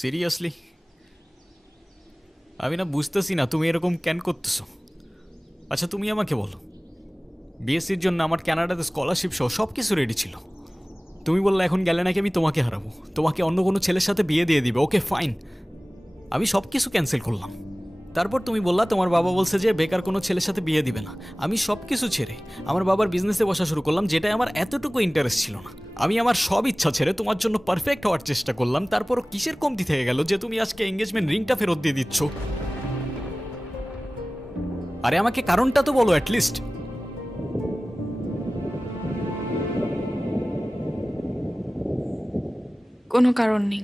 Seriously আমি না বুঝতেছি না তুমি এরকম কেন করতেছো। আচ্ছা তুমি আমাকে বলো, বিএসসির জন্য আমার কানাডাতে স্কলারশিপ সহ সব কিছু রেডি ছিল। তুমি বললে এখন গেলে নাকি আমি তোমাকে হারাবো, তোমাকে অন্য কোনো ছেলের সাথে বিয়ে দিয়ে দিবে। ওকে ফাইন, আমি সব কিছু ক্যান্সেল করলাম। তারপর তুমি বললা তোমার বাবা বলছে যে বেকার কোনো ছেলের সাথে বিয়ে দিবে না। আমি সব কিছু ছেড়ে আমার বাবার বিজনেসে বসা শুরু করলাম, যেটাই আমার এতটুকু ইন্টারেস্ট ছিল না। আমি আমার সব ইচ্ছা ছেড়ে তোমার জন্য পারফেক্ট হওয়ার চেষ্টা করলাম। তারপরও কিসের কমতি থেকে গেল যে তুমি আজকে এঙ্গেজমেন্ট রিংটা ফেরত দিয়ে দিচ্ছ? আরে আমাকে কারণটা তো বলো অ্যাটলিস্ট। কোনো কারণ নেই।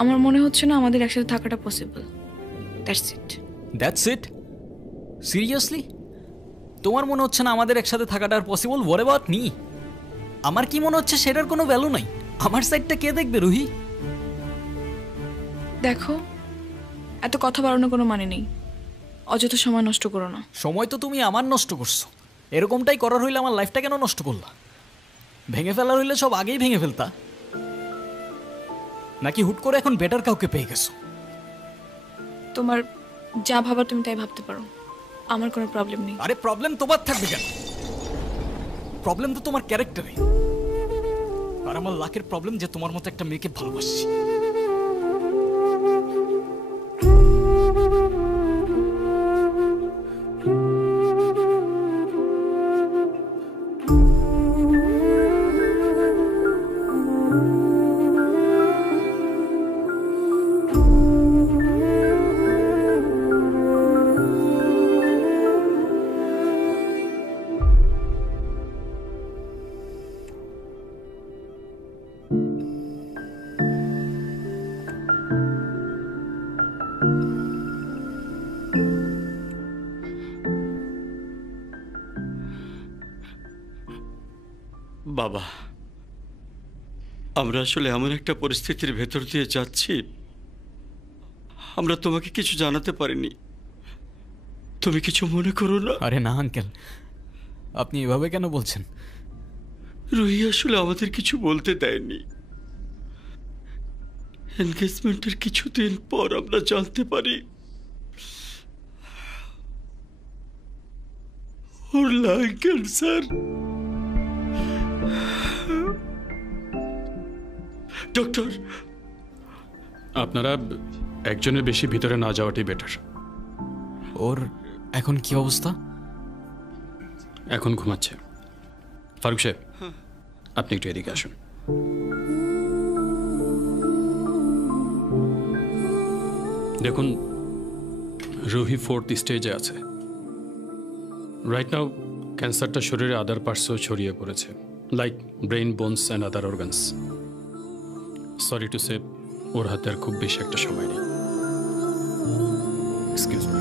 আমার মনে হচ্ছে না আমাদের একসাথে থাকাটা possible. That's it. That's it? Seriously তোমার মনে হচ্ছে না আমাদের একসাথে থাকাটা আর পসিবল? What about me? আমার কি মনে হচ্ছে সেটার কোনো ভ্যালু নাই? আমার সাইডটা কে দেখবে রুহি? দেখো, এত কথা বাড়ানোর কোনো মানে নেই। অযথা সময় নষ্ট করো না। সময় তো তুমি আমার নষ্ট করছো। এরকমটাই করার হইলে আমার লাইফটা কেন নষ্ট করলা? ভেঙে ফেলার হইলে সব আগেই ভেঙে ফেলতা, নাকি হুট করে এখন বেটার কাউকে পেয়ে গেছো? তোমার যা ভাবার তুমি তাই ভাবতে পারো, আমার কোনো প্রবলেম নেই। আরে প্রবলেম তোমার থাকবে কেন? প্রবলেম তো তোমার ক্যারেক্টারে। আর আমার লাখের প্রবলেম যে তোমার মতো একটা মেয়েকে ভালোবাসছি। বাবা, আমরা আসলে এমন একটা পরিস্থিতির ভেতর দিয়ে যাচ্ছি, আমরা তোমাকে কিছু জানাতে পারিনি। তুমি কিছু মনে করো না। আরে না আঙ্কেল, আপনি এভাবে কেন বলছেন? রুহি আসলে আমাদের কিছু বলতে দেয়নি। এনগেজমেন্টের কিছুদিন পর আমরা জানতে পারি ওর লাং ক্যান্সার। ডক্টর, আপনারা একজনের বেশি ভিতরে না যাওয়াটাই বেটার। ওর এখন কি অবস্থা? এখন ঘুমাচ্ছে। ফারুক সাহেব, আপনি একটু এদিকে আসুন। দেখুন, রুহি 4th স্টেজে আছে। রাইট নাও ক্যান্সারটা শরীরে আদার পার্টসও ছড়িয়ে পড়েছে, like brain, bones and other organs. Sorry to say, ওর হাতে আর খুব বেশি একটা সময় নেই। Excuse me.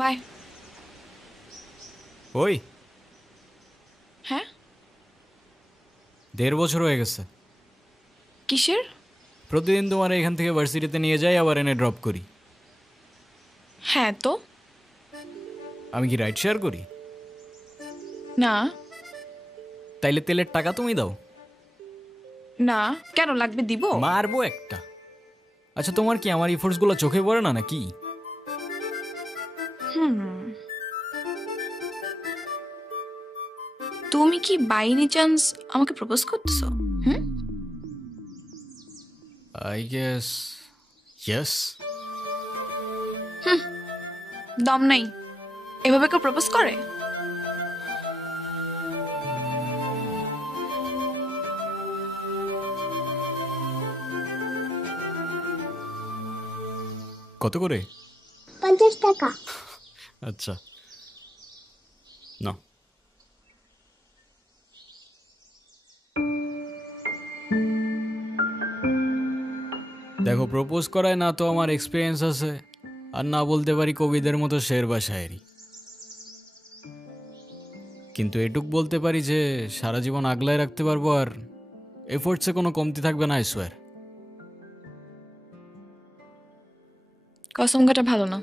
বাই। ওই হ্যাঁ, 1.5 বছর হয়ে গেছে। কিসের? প্রতিদিন তোমার এখান থেকে ভার্সিটিতে নিয়ে যাই, আবার এনে ড্রপ করি। হ্যাঁ তো। আমি কি রাইড শেয়ার করি? না তাইলে তেলের টাকা তুমি দাও। না, কেন লাগবে? দিব। মারবো একটা। আচ্ছা তোমার কি আমার ইফোর্টসগুলো চোখে পড়ে না নাকি? তুমি কি বাই এনি চান্স আমাকে প্রপোজ করতেছো? I guess yes. দম নাই, এভাবে কেউ প্রপোজ করে? কত করে? 50 টাকা। আচ্ছা না, দেখো প্রপোজ করায় না তো আমার এক্সপিরিয়েন্স আছে, আর না বলতে পারি কবিদের মতো শের বা শায়েরি, কিন্তু এটুক বলতে পারি যে সারা জীবন আগলায় রাখতে পারবো, আর এফোর্টসে কোনো কমতি থাকবে না, আই সোয়ার। কসম কাটা ভালো না।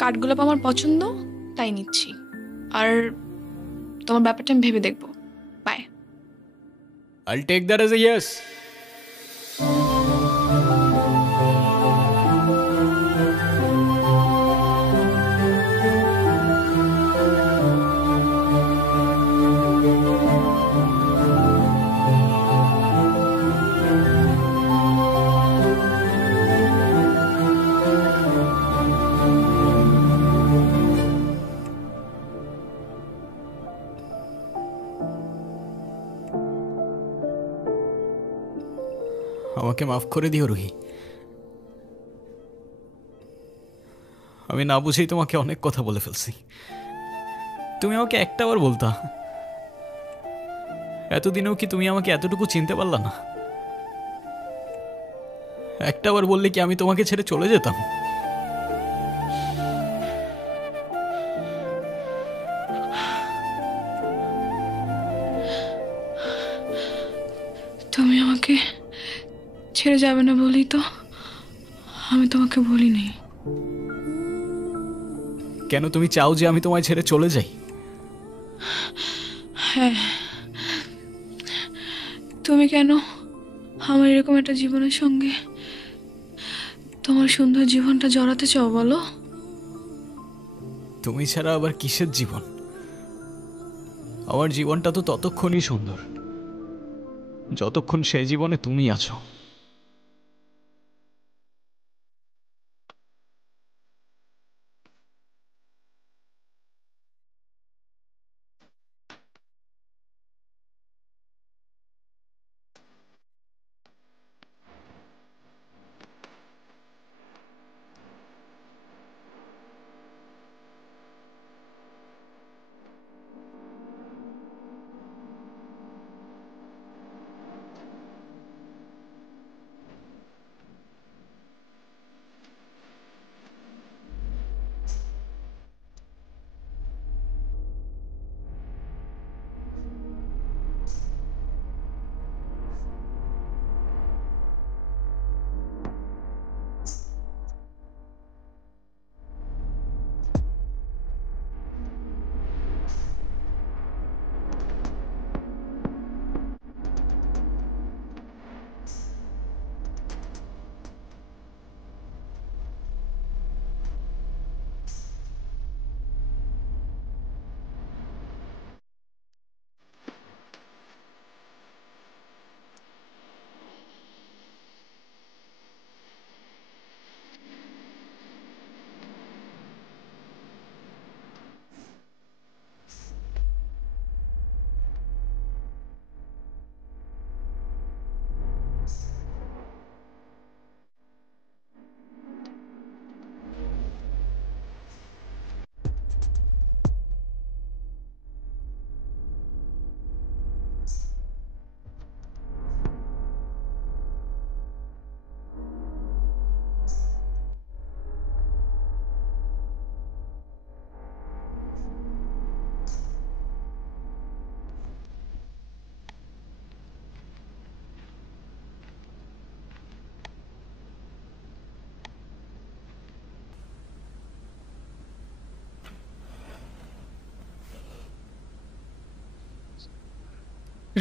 কাঠগোলাপ আমার পছন্দ, তাই নিচ্ছি। আর তোমার ব্যাপারটা আমি ভেবে দেখবো। By. I'll take that as a yes. আমাকে মাফ করে দিও রুহি, আমি না বুঝেই তোমাকে অনেক কথা বলে ফেলছি। তুমি আমাকে একটাবার বলতা, এতদিনেও কি তুমি আমাকে এতটুকু চিনতে পারলা না? একটাবার বললে কি আমি তোমাকে ছেড়ে চলে যেতাম? তুমি আমাকে ছেড়ে যাবে না বলি তো আমি তোমাকে বলিনি। কেন তুমি চাও যে আমি তোমায় ছেড়ে চলে যাই? হ্যাঁ, তুমি কেন আমার এরকম একটা জীবনের সঙ্গে তোমার সুন্দর জীবনটা জড়াতে চাও বলো? তুমি ছাড়া আবার কিসের জীবন? আমার জীবনটা তো ততক্ষণই সুন্দর যতক্ষণ সেই জীবনে তুমি আছো।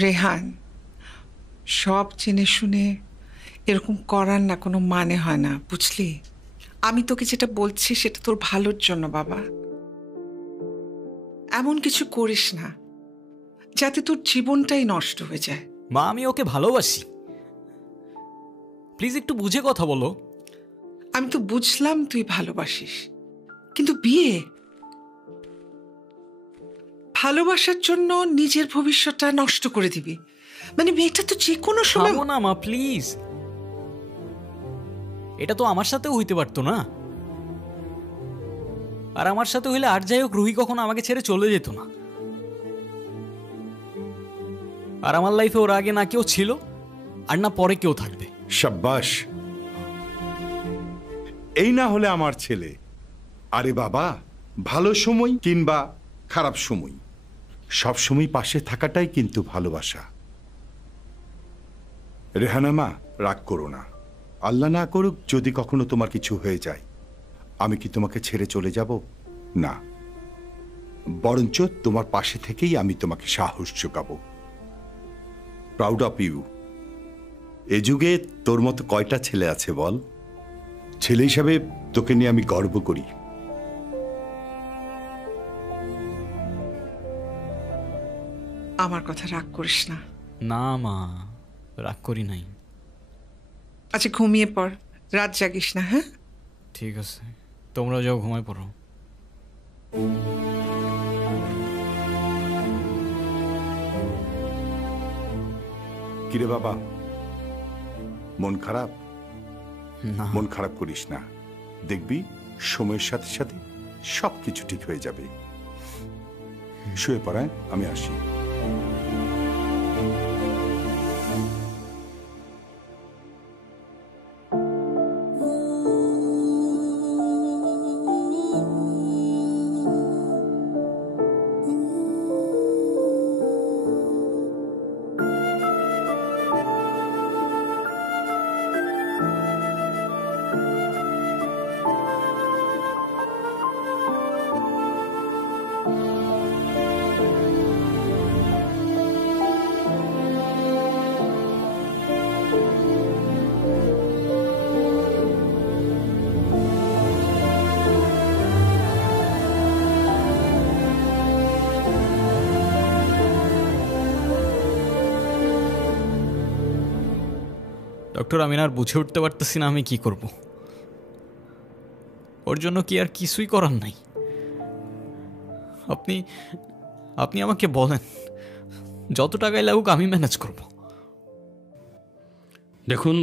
রেহান, সব জেনে শুনে এরকম করার না কোনো মানে হয় না, বুঝলি? আমি তোকে যেটা বলছি সেটা তোর ভালোর জন্য বাবা। এমন কিছু করিস না যাতে তোর জীবনটাই নষ্ট হয়ে যায়। মা, আমি ওকে ভালোবাসি, প্লিজ একটু বুঝে কথা বলো। আমি তো বুঝলাম তুই ভালোবাসিস, কিন্তু বিয়ে, ভালোবাসার জন্য নিজের ভবিষ্যৎটা নষ্ট করে দিবি? মানে মেয়েটা তো যে কোনো সময়। থামো না মা, প্লিজ। এটা তো আমার সাথেও হইতে পারতো না। আর আমার সাথে হইলে আর যাই হোক রুহি কখনো আমাকে ছেড়ে চলে যেত না। আর আমার লাইফে ওর আগে না কেউ ছিল আর না পরে কেউ থাকবে। সাব্বাস, এই না হলে আমার ছেলে। আরে বাবা, ভালো সময় কিংবা খারাপ সময় সব সময় পাশে থাকাটাই কিন্তু ভালোবাসা। রেহানা মা, রাগ করো না। আল্লাহ না করুক যদি কখনো তোমার কিছু হয়ে যায়, আমি কি তোমাকে ছেড়ে চলে যাব? না, বরঞ্চ তোমার পাশে থেকেই আমি তোমাকে সাহস যোগাবো। Proud of you. এ যুগে তোর মতো কয়টা ছেলে আছে বল? ছেলে হিসাবে তোকে নিয়ে আমি গর্ব করি। আমার কথা রাগ করিস না। না মা, রাগ করি নাই। আচ্ছা ঘুমিয়ে পড়, রাত জাগিস না। হ্যাঁ, ঠিক আছে, তোমরাও যাও, ঘুমায় পড়ো। কিরে বাবা, মন খারাপ? না, মন খারাপ করিস না, দেখবি সময়ের সাথে সাথে সবকিছু ঠিক হয়ে যাবে। শুয়ে পড়ায়, আমি আসি। ডক্টর, আমি আর বুঝে উঠতে পারতেছি না আমি কি করব। ওর জন্য কি আর কিছুই করার নাই? আপনি আপনি আমাকে বলেন, যত টাকাই লাগুক আমি ম্যানেজ করব। দেখুন,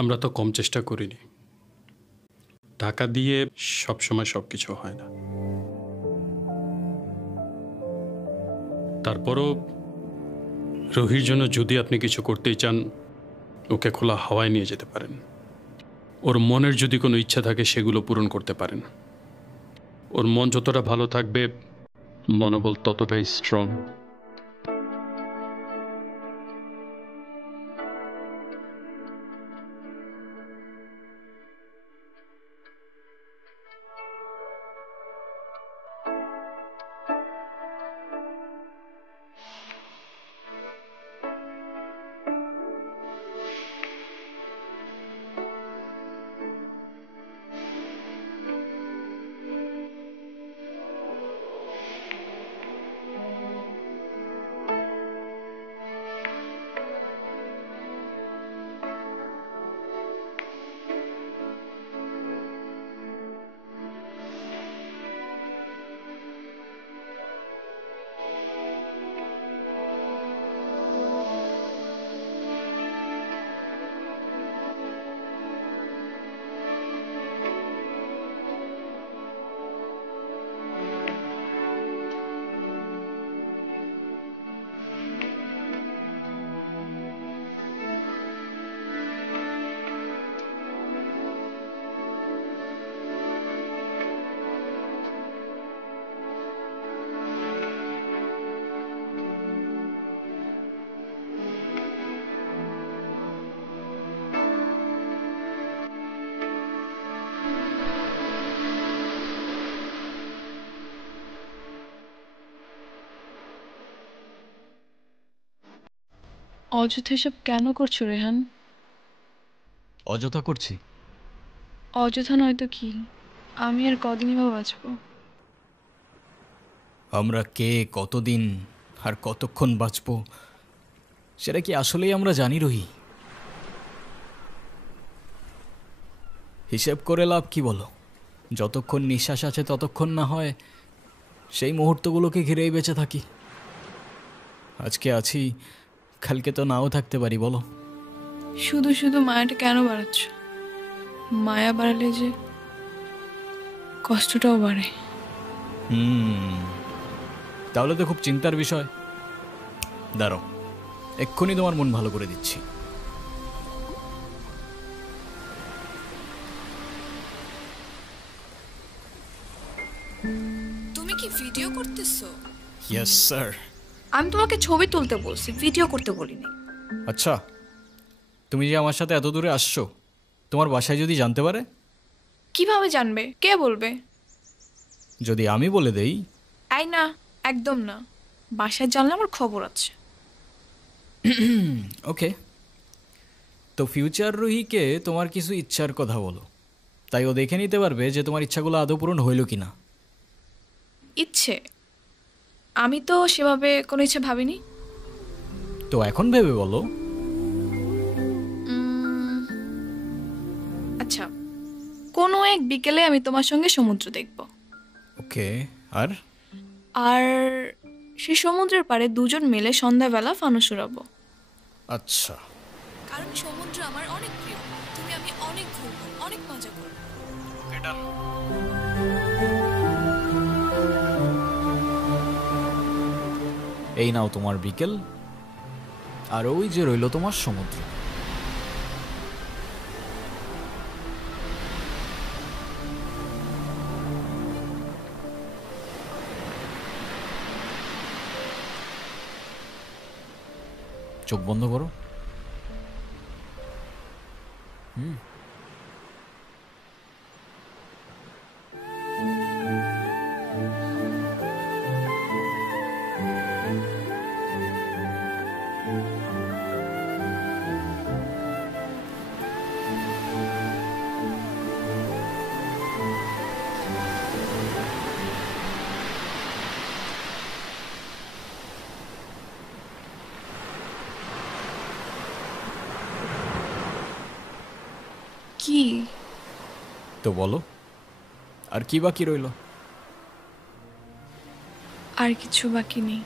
আমরা তো কম চেষ্টা করিনি। টাকা দিয়ে সবসময় সব কিছু হয় না। তারপরও রোহির জন্য যদি আপনি কিছু করতেই চান, ওকে খোলা হাওয়ায় নিয়ে যেতে পারেন। ওর মনের যদি কোনো ইচ্ছা থাকে সেগুলো পূরণ করতে পারেন। ওর মন যতটা ভালো থাকবে, মনোবল ততটাই স্ট্রং। অযথা এসব কেন করছো রেহান? অযথা করছি? অযথা নয়তো কি? আমি আর কদিনই বা বাঁচবো? আমরা কে, কতদিন আর কতক্ষণ বাঁচবো সেটা কি আসলেই আমরা জানি রহি? হিসেব করে লাভ কি বলো? যতক্ষণ নিঃশ্বাস আছে ততক্ষণ না হয় সেই মুহূর্তগুলোকে ঘিরেই বেঁচে থাকি। আজকে আছি, কালকে তো নাও থাকতে পারি, বলো? শুধু শুধু মায়াটা কেন বাড়াচ্ছ? মায়া বাড়ালে যে কষ্টটাও বাড়ে। তাহলে তো খুব চিন্তার বিষয়। দাঁড়াও, এক্ষুনি তোমার মন ভালো করে দিচ্ছি। তুমি কি ভিডিও করতেছো? Yes sir. আমি তোমাকে ছবি তুলতে বলছি, ভিডিও করতে বলিনি। আচ্ছা, তুমি যে আমার সাথে এত দূরে আসছো, তোমার বাসায় যদি জানতে পারে? কিভাবে জানবে? কে বলবে? যদি আমি বলে দেই? আই না, একদম না। বাসায় জানলে আমার খবর আছে। ওকে, তো ফিউচার রুহিকে তোমার কিছু ইচ্ছার কথা বলো, তাই ও দেখে নিতে পারবে যে তোমার ইচ্ছাগুলো আদৌ পূরণ হইল কি না। ইচ্ছে? আমি তো সেভাবে কোনো ইচ্ছে ভাবিনি। তো এখন ভেবে বলো। আচ্ছা, কোনো এক বিকেলে আমি তোমার সঙ্গে সমুদ্র দেখব। ওকে, আর? আর সেই সমুদ্রের পাড়ে দুজন মিলে সন্ধ্যাবেলা ফানুস উড়াবো। আচ্ছা, কারণ সমুদ্র আমার অনেক প্রিয়। তুমি আমি অনেক ঘুরবো, অনেক মজা করবো। এই নাও তোমার বিকেল, আর ওই যে রইল তোমার সমুদ্র। চোখ বন্ধ করো। কি? তো বলো, আর কি বাকি রইল? আর কিছু বাকি নেই।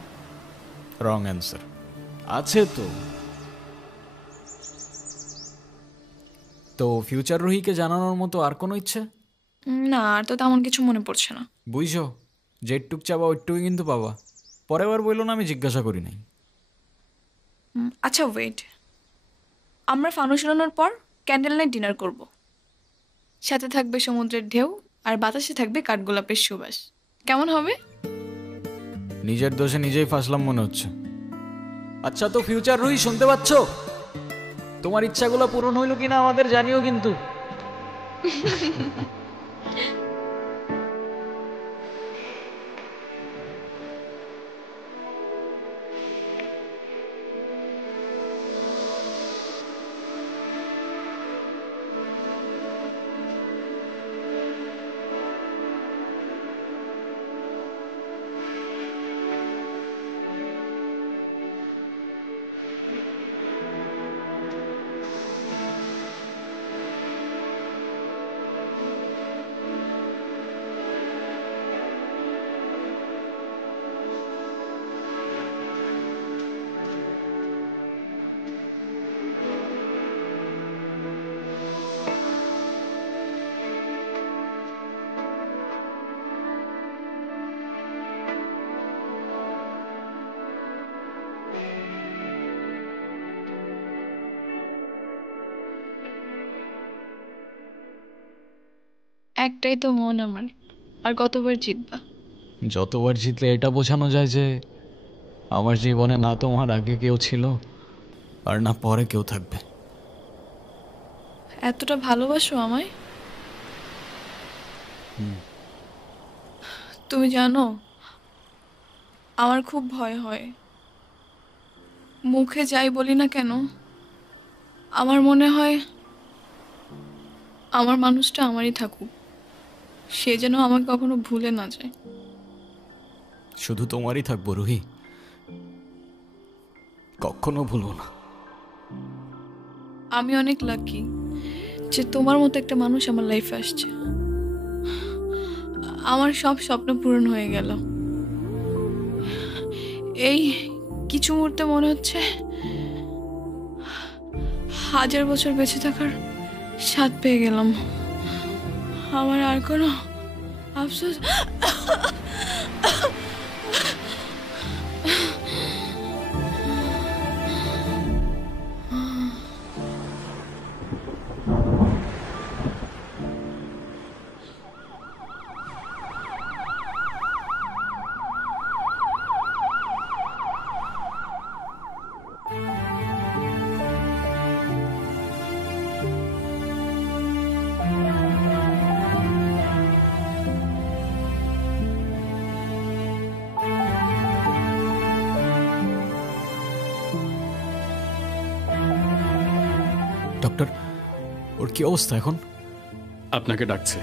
Wrong answer. আছে তো। তো ফিউচার রুহিকে জানানোর মতো আর কোনো ইচ্ছে? না, আর তো তেমন কিছু মনে পড়ছে না। বুঝছো, যেটুক চাবা ওইটুকুই কিন্তু পাবা। পরের বার বললো না আমি জিজ্ঞাসা করি নাই। আচ্ছা ওয়েট, আমরা ফানুস উড়ানোর পর ক্যান্ডেল নাইট ডিনার করব। সাথে থাকবে সমুদ্রের ঢেউ, আর বাতাসে থাকবে কাঠগোলাপের সুবাস। কেমন হবে? নিজের দোষে নিজেই ফাঁসলাম মনে হচ্ছে। আচ্ছা, তো ফিউচার রুহি শুনতে পাচ্ছ? তোমার ইচ্ছাগুলো পূরণ হইল কিনা আমাদের জানিও কিন্তু। একটাই তো মন আমার, আর কতবার জিতবা? যতবার জিতলে এটা বোঝানো যায় যে আমার জীবনে না তোমার আগে কেউ ছিল, আর না পরে কেউ থাকবে। এতটা ভালোবাসো আমায়? তুমি জানো, আমার খুব ভয় হয়। মুখে যাই বলি না কেন, আমার মনে হয় আমার মানুষটা আমারই থাকুক, সে যেন আমাকে কখনো ভুলে না যায়। শুধু তোমারই থাকবো রুহি, কখনো ভুলবো না। আমি অনেক লাকি যে তোমার মতো একটা মানুষ আমার লাইফে আসছে। আমার সব স্বপ্ন পূরণ হয়ে গেল। এই কিছু মুহূর্তে মনে হচ্ছে 1000 বছর বেঁচে থাকার স্বাদ পেয়ে গেলাম। আমার আর কোনো আফসোস ডক্টর, ওর কি অবস্থা এখন? আপনাকে ডাকছে।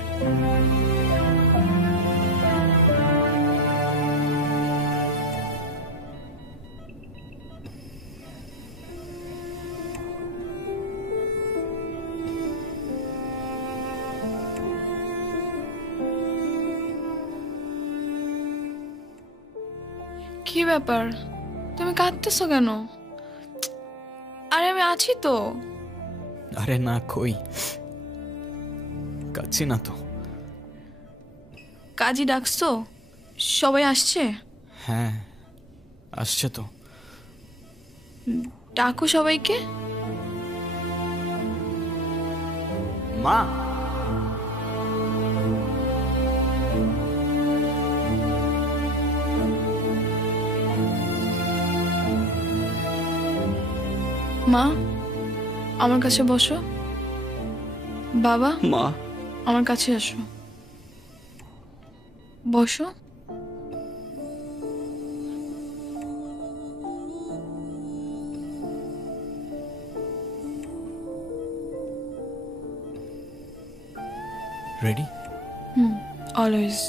কি ব্যাপার, তুমি কাঁদতেছো কেন? আরে আমি আছি তো। আরে না, কই কাচ্ছি না তো। কাজী ডাকছো? সবাই আসছে? হ্যাঁ, আসছে তো। ডাকো সবাইকে। মা, মা আমার কাছে বসো। বাবা মা, আমার কাছে আসো, বসো। রেডি? অলওয়েজ।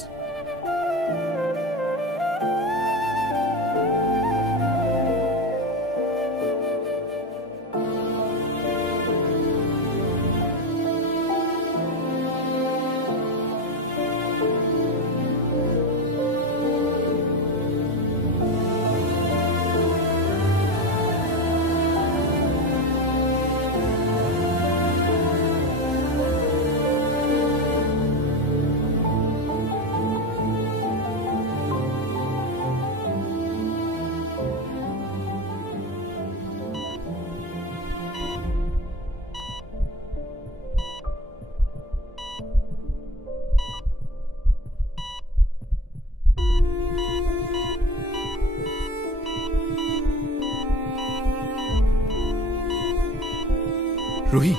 রুহি,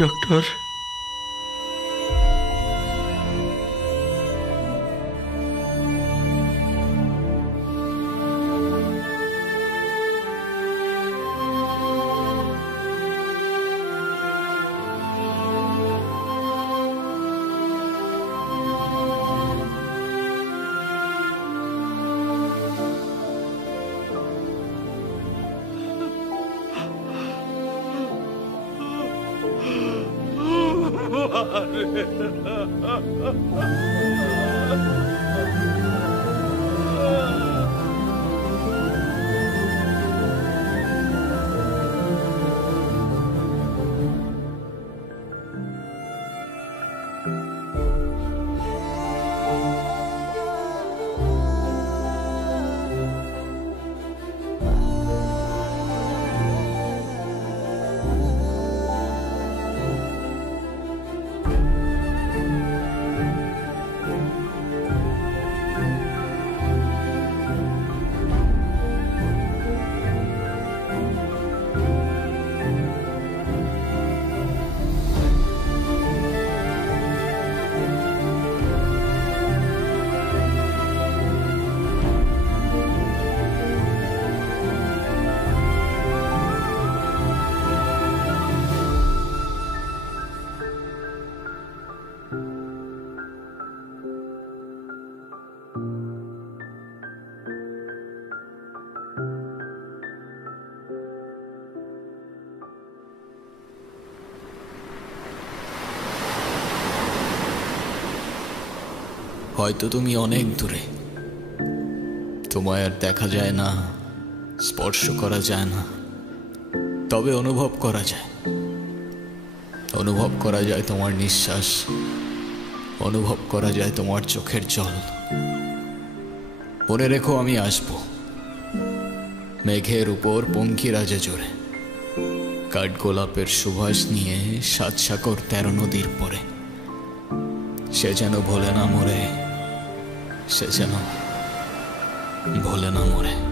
ডক্টর। হয়তো তুমি অনেক দূরে, তোমায় আর দেখা যায় না, স্পর্শ করা যায় না, তবে অনুভব করা যায়। অনুভব করা যায় তোমার নিঃশ্বাস, অনুভব করা যায় তোমার চোখের জল। মনে রেখো আমি আসব মেঘের উপর পঙ্খিরাজে জোরে, কাঠগোলাপের সুবাস নিয়ে 7 সাগর 13 নদীর পরে। সে যেন ভোলে না মরে, সে যেন ভোলে না মরে।